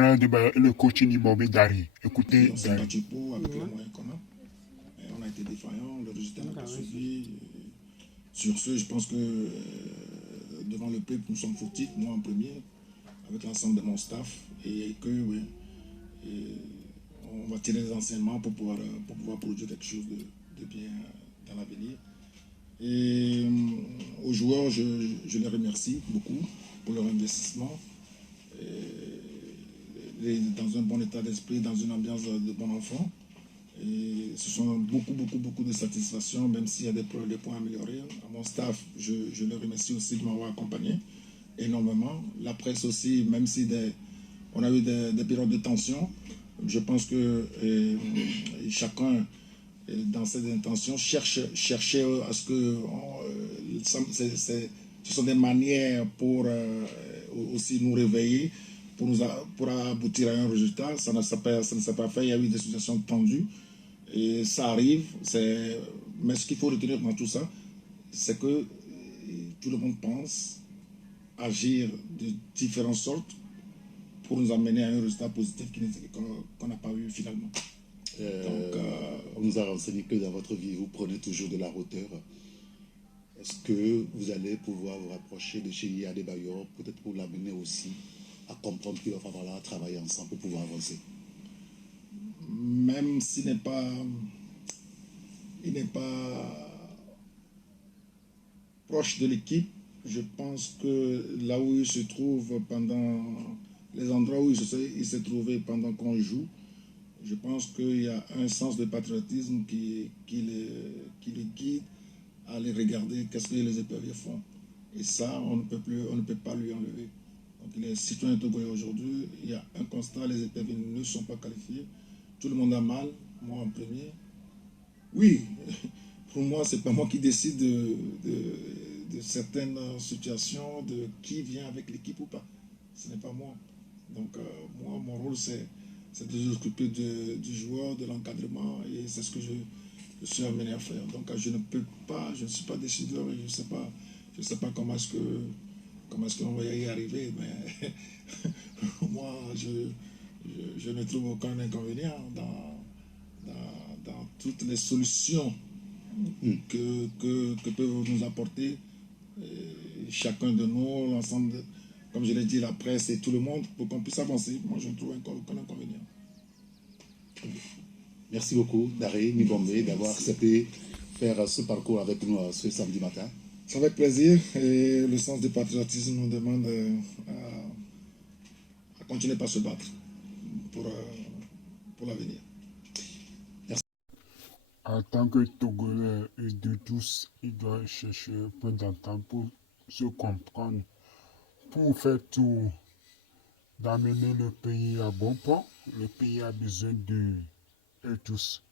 le coach Nibobé Dari. Écoutez, on s'est battu pour avec les moyens communs. On a été défaillants, le résultat n'a pas suivi. Sur ce, je pense que devant le peuple, nous sommes fautifs, moi en premier, avec l'ensemble de mon staff, et que on va tirer les enseignements pour pouvoir produire quelque chose de bien dans l'avenir. Et aux joueurs, je les remercie beaucoup pour leur investissement. Dans un bon état d'esprit, dans une ambiance de bon enfant. Et ce sont beaucoup de satisfaction, même s'il y a des points à améliorer. À mon staff, je le remercie aussi de m'avoir accompagné énormément. La presse aussi, même si on a eu des périodes de tension, je pense que chacun, dans ses intentions, cherchait à ce que ce sont des manières pour aussi nous réveiller, pour aboutir à un résultat. Ça ne s'est pas fait, il y a eu des situations tendues. Et ça arrive, mais ce qu'il faut retenir dans tout ça, c'est que tout le monde pense agir de différentes sortes pour nous amener à un résultat positif qu'on n'a pas eu finalement. On nous a renseigné que dans votre vie, vous prenez toujours de la hauteur. Est-ce que vous allez pouvoir vous rapprocher de Chéri Adebayor, peut-être pour l'amener aussi à comprendre qu'il va falloir travailler ensemble pour pouvoir avancer? Même s'il n'est pas proche de l'équipe, je pense que là où il se trouve pendant les endroits où il s'est trouvé pendant qu'on joue, je pense qu'il y a un sens de patriotisme qui le guide à aller regarder qu'est-ce que les éperviers font. Et ça, on ne peut pas lui enlever. Donc il est citoyen togolais aujourd'hui, il y a un constat, les éperviers ne sont pas qualifiés. Tout le monde a mal, moi en premier. Oui, pour moi, c'est pas moi qui décide de certaines situations, de qui vient avec l'équipe ou pas. Ce n'est pas moi. Donc moi, mon rôle, c'est de s'occuper du joueur, de l'encadrement, et c'est ce que je suis amené à faire. Donc je ne suis pas décideur, et je sais pas comment est-ce qu'on va y arriver, mais moi, je ne trouve aucun inconvénient dans toutes les solutions que peuvent nous apporter chacun de nous, l'ensemble, comme je l'ai dit, la presse et tout le monde, pour qu'on puisse avancer. Moi, je ne trouve aucun inconvénient. Merci beaucoup, Daré Nibombe, d'avoir accepté faire ce parcours avec nous ce samedi matin. Ça fait plaisir, et le sens du patriotisme nous demande à continuer par se battre pour l'avenir. En tant que Togolais et de tous, il doit chercher un peu d'entente pour se comprendre, pour faire tout, d'amener le pays à bon port. Le pays a besoin de eux tous.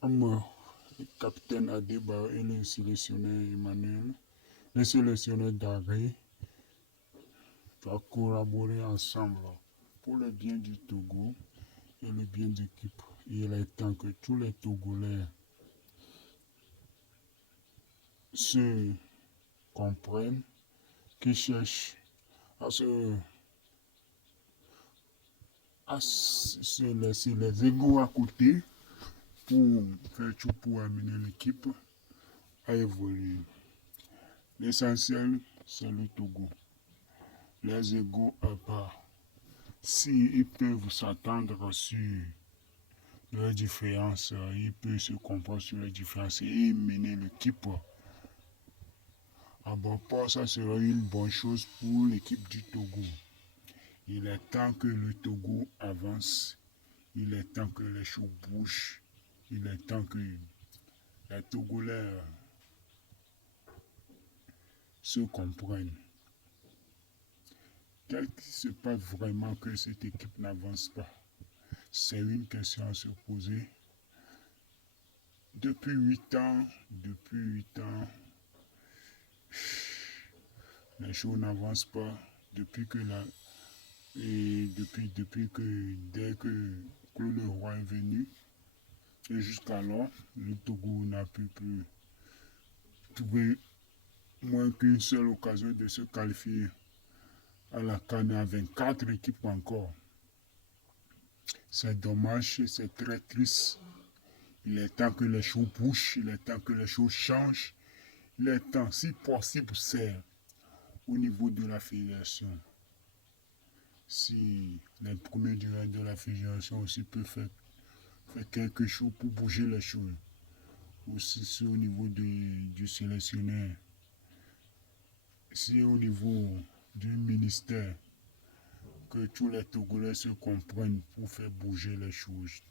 Comme le capitaine Adebayor et le sélectionneur Emmanuel, le sélectionneur Daré, doivent collaborer ensemble pour le bien du Togo et le bien de l'équipe. Il est temps que tous les Togolais se comprennent, qu'ils cherchent à se laisser les égos à côté pour faire tout pour amener l'équipe à évoluer. L'essentiel, c'est le Togo. Les égos à part. S'ils peuvent s'attendre sur leurs différences, ils peuvent se comprendre sur les différences et mener l'équipe à bon port. Ça sera une bonne chose pour l'équipe du Togo. Il est temps que le Togo avance. Il est temps que les choses bougent. Il est temps que les Togolais se comprennent. Qu'est-ce qui se passe vraiment que cette équipe n'avance pas? C'est une question à se poser. Depuis 8 ans, les choses n'avancent pas. Depuis que dès que Claude Leroy est venu, et jusqu'alors, le Togo n'a pu plus trouver moins qu'une seule occasion de se qualifier à la CAN à 24 équipes encore. C'est dommage, c'est très triste. Il est temps que les choses bougent, il est temps que les choses changent. Il est temps, si possible, c'est au niveau de la fédération. Si les premiers dirigeants de la fédération aussi peuvent faire quelque chose pour bouger les choses. Aussi, c'est au niveau du sélectionneur. Si au niveau du ministère, que tous les Togolais se comprennent pour faire bouger les choses.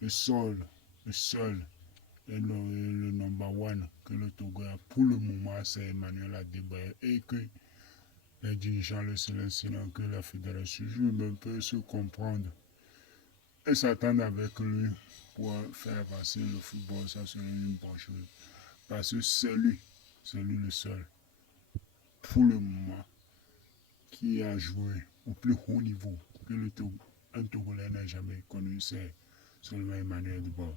Le seul et le number one que le Togo a pour le moment, c'est Emmanuel Adebayor et que les dirigeants, le sélectionneur, que la fédération même peut se comprendre et s'attendre avec lui pour faire avancer le football. Ça serait une bonne chose. Parce que c'est lui le seul, pour le moment, qui a joué au plus haut niveau que un Togolais n'a jamais connu. C'est seulement Emmanuel Adebayor.